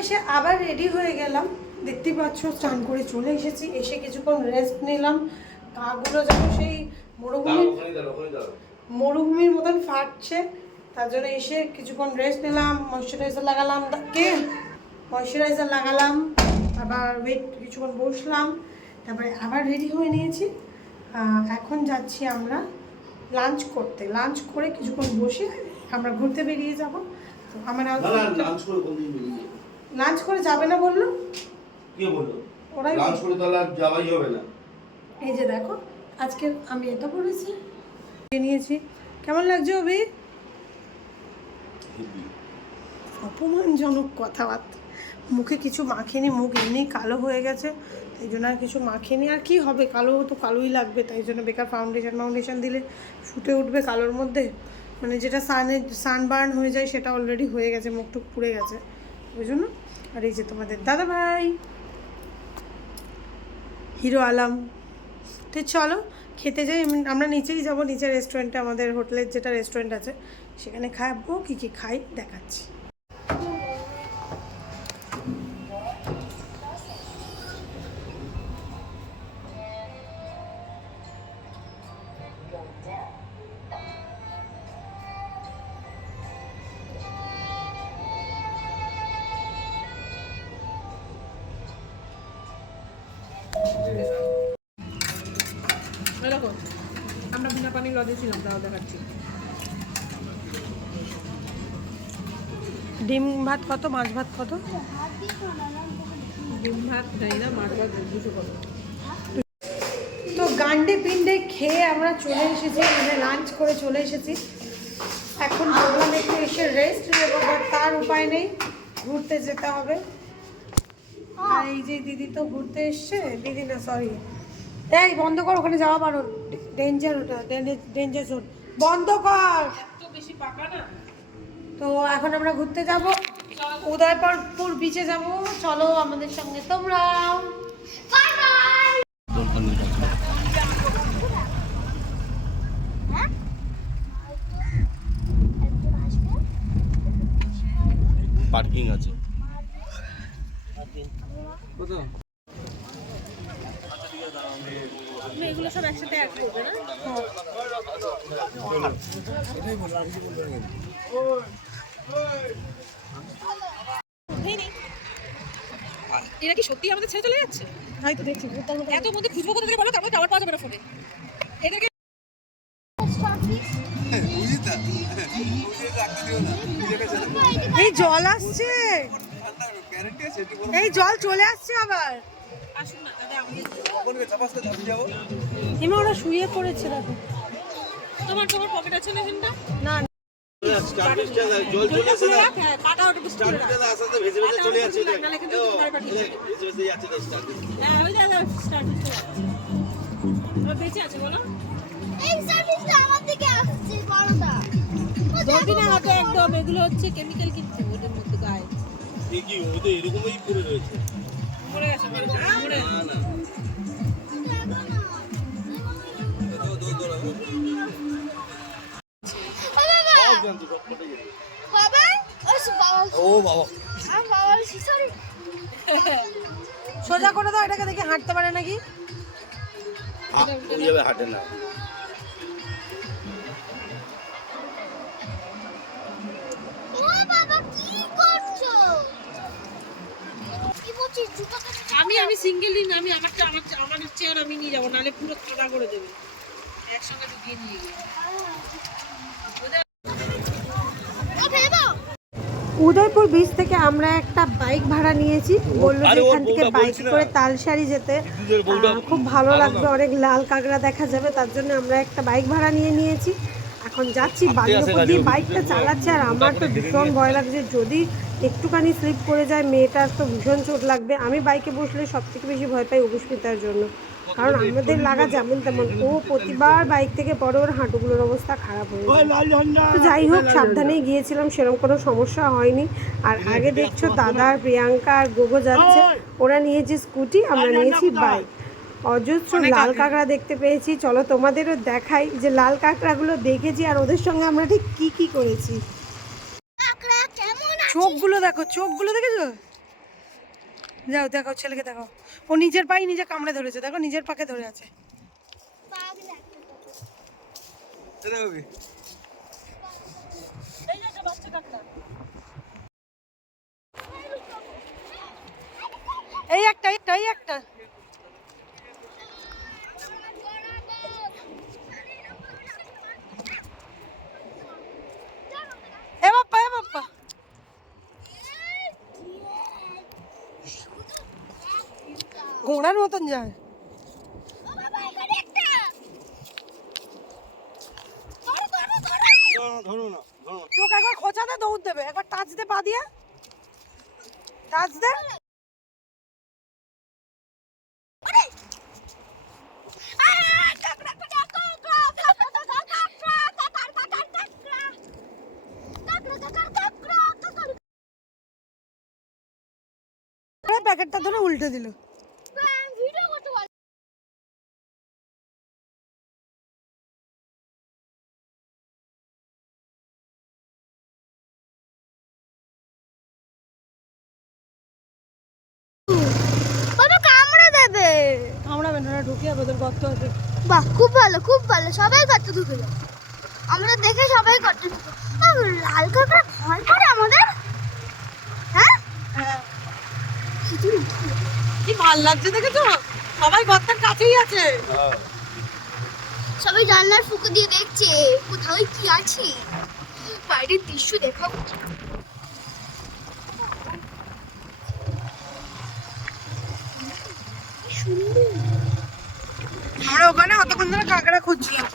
এসে আবার রেডি হয়ে গেলাম। দেখতেই পাচ্ছ স্নান করে চলে এসেছি। এসে কিছুক্ষণ রেস্ট নিলাম। গাগুলো যেন সেই মরুভূমি মরুভূমির মতন ফাটছে। তার জন্য এসে কিছুক্ষণ রেস্ট নিলাম ময়শ্চারাইজার লাগালাম। কে? ময়শ্চারাইজার লাগালাম। আবার ওয়েট কিছুক্ষণ বসলাম। তারপরে আবার রেডি হয়ে নিয়েছি। এখন যাচ্ছি আমরা লাঞ্চ করতে। লাঞ্চ করে কিছুক্ষণ বসে আমরা ঘুরতে বেরিয়ে যাব। আমার লাঞ্চ করে লাঞ্চ করে যাবে না বলল? কে বলল? ওরাই লাঞ্চ করে তাহলে আর যাওয়াই হবে না। এই যে দেখো আজকে আমি এটা পড়েছি নিয়েছি। কেমন লাগছে অভি? অপমানজনক কথাবার্তা। মুখে কিছু মাখিনি মুখ এমনি কালো হয়ে গেছে তাই জন্য আর কিছু মাখিনি। আর কি হবে কালো তো কালোই লাগবে তাই জন্য বেকার ফাউন্ডেশন ফাউন্ডেশন দিলে ফুটে উঠবে কালোর মধ্যে। মানে যেটা সানে সানবার্ন হয়ে যায় সেটা অলরেডি হয়ে গেছে মুখটুক পুড়ে গেছে। ওই জন্য? আর এই যে তোমাদের দাদা ভাই হিরো আলাম। তো চলো, খেতে যাই। আমরা নিচেই যাব, নিচের রেস্টুরেন্টে আমাদের হোটেলের যেটা রেস্টুরেন্ট আছে, সেখানে খাব, কী কী খাই দেখাচ্ছি। বিনা পানি লজে ছিলাম তাও দেখাচ্ছি। ডিম ভাত কত মাছ ভাত কত? ডিম ভাত জানি না মাছ ভাত দুশো কত। তো গান্ডে পিন্ডে খেয়ে আমরা চলে এসেছি মানে লাঞ্চ করে চলে এসেছি। এখন ভাবলাম একটু এসে রেস্ট নেব বাট তার উপায় নেই ঘুরতে যেতে হবে। আর এই যে দিদি তো ঘুরতে এসছে দিদি না সরি এই বন্ধ কর ওখানে যাওয়া পারো ডেঞ্জার ওটা ডেঞ্জার জোন বন্ধ কর। এত বেশি পাকা না? তো এখন আমরা ঘুরতে যাব। উদয়পুর বিচে যাব। চলো আমাদের সঙ্গে তোমরাও পার্কিং আছে। তুমি এগুলো সব একসাথে অ্যাড করবে না? এরা কি সত্যি আমাদের ছেড়ে চলে যাচ্ছে? তাই তো দেখছি এত মধ্যে খুঁজবো কোথা থেকে বলো? তারপর টাওয়ার পাওয়া যাবে না ফোনে এদেরকে এই জল আসছে। এই জল চলে আসছে আবার। হিমা ওরা শুয়ে পড়েছে দেখো তোমার তোমার পকেট আছে না এখানটা না বেঁচে আছে বলো। হাতে একদম এগুলো হচ্ছে কেমিক্যাল কিন্তু ওদের মধ্যে গায়ে। কি এরকমই পড়ে রয়েছে। বাবা ও বাবা। সোজা করে দাও এটাকে দেখি হাঁটতে পারে নাকি? হাটে না। আমি আমি সিঙ্গেল দিন আমি আমার আমার আমার চেয়ার আমি নিয়ে যাব নাহলে পুরো কাটা করে দেবে। একসঙ্গে ঢুকিয়ে নিয়ে গিয়ে। ও ফেলে উদয়পুর বিচ থেকে আমরা একটা বাইক ভাড়া নিয়েছি। বলল যে এখান থেকে বাইক করে তালসারি যেতে। খুব ভালো লাগবে অনেক লাল কাঁকড়া দেখা যাবে তার জন্য আমরা একটা বাইক ভাড়া নিয়ে নিয়েছি। এখন যাচ্ছি বাড়ির উপর দিয়ে বাইকটা চালাচ্ছে আর আমার তো ভীষণ ভয় লাগছে যদি একটুখানি স্লিপ করে যায় মেয়েটার তো ভীষণ চোট লাগবে। আমি বাইকে বসলে সব থেকে বেশি ভয় পাই অপুষ্মিতার জন্য। কারণ আমাদের লাগা যেমন তেমন। ও প্রতিবার বাইক থেকে পরে ওর হাঁটুগুলোর অবস্থা খারাপ হয়ে তো যাই হোক সাবধানেই গিয়েছিলাম সেরকম কোনো সমস্যা হয়নি। আর আগে দেখছ দাদা আর প্রিয়াঙ্কা আর গোগো যাচ্ছে। ওরা নিয়েছে স্কুটি আমরা নিয়েছি বাইক অজস্র লাল কাঁকড়া দেখতে পেয়েছি। চলো তোমাদেরও দেখাই যে লাল কাঁকড়াগুলো দেখেছি আর ওদের সঙ্গে আমরা ঠিক কি কি করেছি। কাকড়া কেমন আছে? চোখগুলো দেখো চোখগুলো দেখেছ? যাও দেখো ছেলেকে দেখো ও নিজের পায়ে নিজে কামড়ে ধরেছে দেখো নিজের পাকে ধরে আছে। পাগল একটা এই একটা একটা এই একটা। ঘোড়ার মতন যায়। চোখ একবার খোঁচাতে দৌড় দেবে একবার টাচ দে পা দিয়ে। টাচ দে। প্যাকেটটা ধরে উল্টে দিল। ওরা ঢুকিয়ে ভেতর গর্ত আছে। বাহ খুব ভালো খুব ভালো সবাই গর্ত ঢুকে যায় আমরা দেখে সবাই গর্ত ঢুকে আহ, লাল কাঁকড়া ভয় করে আমাদের? হ্যাঁ? কি? ভালো লাগছে দেখেছ? সবাই গর্তের কাছেই আছে। হ্যাঁ। সবাই জানলার ফুকো দিয়ে দেখছে কোথায় কি আছে? বাইরের দৃশ্য দেখাবো আমরা ধরে কাঁকড়া খুঁজছিলাম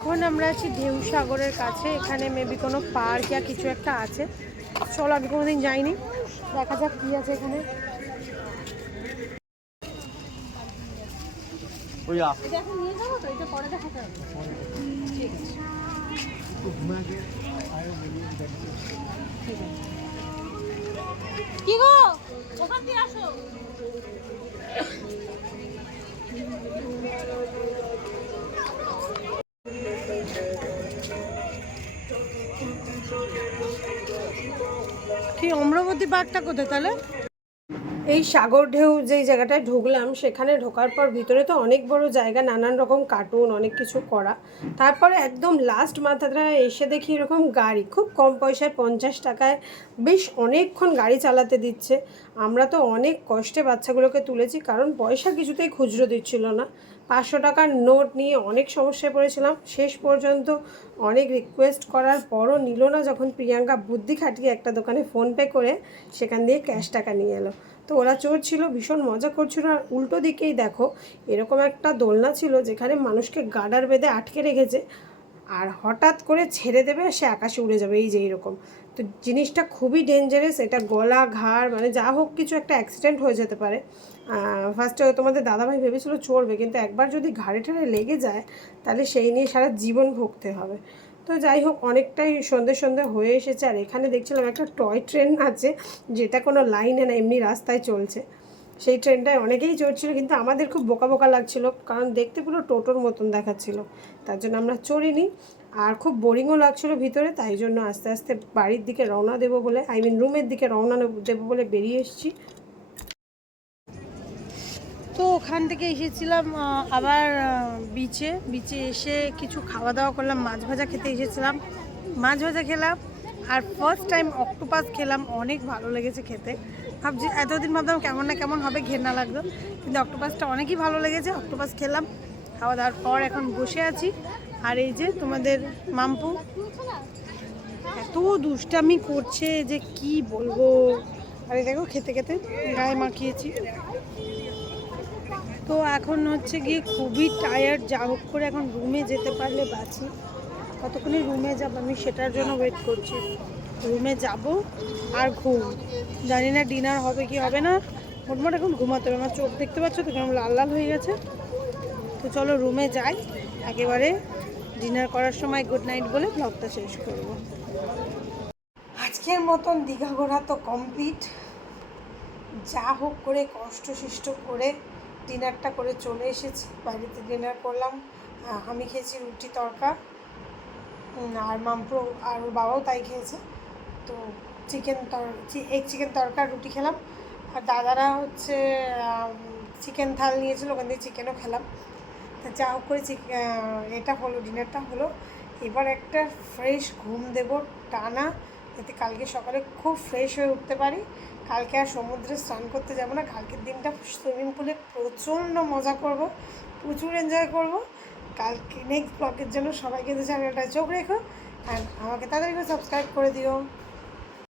এখন আমরা আছি ঢেউ সাগরের কাছে। এখানে মেবি কোনো পার্ক কিছু একটা আছে। চলো আমি কোনোদিন যাইনি। দেখা যাক কি আছে এখানে। ওই আ। কি গো? ওখান দিয়ে আসো। কি অম্রবতী বাঘটা কোথায় তাহলে? এই সাগর ঢেউ যেই জায়গাটায় ঢুকলাম, সেখানে ঢোকার পর ভিতরে তো অনেক বড় জায়গা, নানান রকম কার্টুন অনেক কিছু করা। তারপরে একদম লাস্ট মাথাটা এসে দেখি এরকম গাড়ি, খুব কম পয়সায় পঞ্চাশ টাকায় বেশ অনেকক্ষণ গাড়ি চালাতে দিচ্ছে। আমরা তো অনেক কষ্টে বাচ্চাগুলোকে তুলেছি, কারণ পয়সা কিছুতেই খুচরো দিচ্ছিল না। পাঁচশো টাকার নোট নিয়ে অনেক সমস্যায় পড়েছিলাম। শেষ পর্যন্ত অনেক রিকোয়েস্ট করার পরও নিল না, যখন প্রিয়াঙ্কা বুদ্ধি খাটিয়ে একটা দোকানে ফোনপে করে সেখান দিয়ে ক্যাশ টাকা নিয়ে এলো। তো ওরা চোর ছিল, ভীষণ মজা করছিল। আর উল্টো দিকেই দেখো, এরকম একটা দোলনা ছিল যেখানে মানুষকে গাডার বেঁধে আটকে রেখেছে। আর হঠাৎ করে ছেড়ে দেবে, সে আকাশে উড়ে যাবে, এই যে এইরকম তো জিনিসটা খুবই ডেঞ্জারাস এটা গলা, ঘাড় মানে যা হোক কিছু একটা অ্যাক্সিডেন্ট হয়ে যেতে পারে। ফার্স্টে তোমাদের দাদাভাই ভেবেছিল চড়বে, কিন্তু একবার যদি ঘাড়ে ঠাড়ে লেগে যায়, তাহলে সেই নিয়ে সারা জীবন ভুগতে হবে। তো যাই হোক, অনেকটাই সন্ধে সন্ধে হয়ে এসেছে। আর এখানে দেখছিলাম একটা টয় ট্রেন আছে, যেটা কোনো লাইনে না, এমনি রাস্তায় চলছে। সেই ট্রেনটায় অনেকেই চড়ছিল, কিন্তু আমাদের খুব বোকা বোকা লাগছিল, কারণ দেখতে পুরো টোটোর মতন দেখাচ্ছিল। তার জন্য আমরা চড়িনি। আর খুব বোরিংও লাগছিল ভিতরে, তাই জন্য আস্তে আস্তে বাড়ির দিকে রওনা দেবো বলে আই মিন রুমের দিকে রওনা দেবো বলে বেরিয়ে এসেছি। তো ওখান থেকে এসেছিলাম আবার বিচে বিচে এসে কিছু খাওয়া দাওয়া করলাম, মাছ ভাজা খেতে এসেছিলাম। মাছ ভাজা খেলাম, আর ফার্স্ট টাইম অক্টোপাস খেলাম, অনেক ভালো লেগেছে খেতে। ভাবছি, এতদিন ভাবতাম কেমন না কেমন হবে ঘেন্না লাগল। কিন্তু অক্টোপাসটা অনেকই ভালো লেগেছে অক্টোপাস খেলাম। খাওয়া দাওয়ার পর এখন বসে আছি। আর এই যে তোমাদের মাম্পু। এত দুষ্টামি করছে যে কি বলব। আরে দেখো, খেতে খেতে গায়ে মাখিয়েছি। তো এখন হচ্ছে গিয়ে খুবই টায়ার্ড যা হোক করে এখন রুমে যেতে পারলে বাঁচি। কতক্ষণে রুমে যাব আমি সেটার জন্য ওয়েট করছি। রুমে যাব আর ঘুম। জানি না ডিনার হবে কি হবে না। মোটমোট এখন ঘুমাতে হবে। আমার চোখ দেখতে পাচ্ছ তো কেমন লাল লাল হয়ে গেছে। তো চলো রুমে যাই। একেবারে ডিনার করার সময় গুড নাইট বলে ব্লগটা শেষ করব। আজকের মতন দীঘা ঘোরা তো কমপ্লিট যা হোক করে কষ্ট সৃষ্ট করে ডিনারটা করে চলে এসেছি বাড়িতে ডিনার করলাম। আমি খেয়েছি রুটি তরকা। আর মামপ্রো আর ওর বাবাও তাই খেয়েছে। তো চিকেন তর এগ চিকেন তরকা রুটি খেলাম। আর দাদারা হচ্ছে চিকেন থাল নিয়েছিল, ওখান থেকে চিকেনও খেলাম। তা যা হোক করে এটা হলো, ডিনারটা হলো। এবার একটা ফ্রেশ ঘুম দেব, টানা যাতে কালকে সকালে খুব ফ্রেশ হয়ে উঠতে পারি। কালকে আর সমুদ্রে স্নান করতে যাব না। কালকের দিনটা সুইমিং পুলে প্রচণ্ড মজা করব, প্রচুর এনজয় করব। কালকে নেক্সট ব্লগের জন্য সবাইকে চ্যানেলটা চোখ রেখো। আর আমাকে করে সাবস্ক্রাইব করে দিও।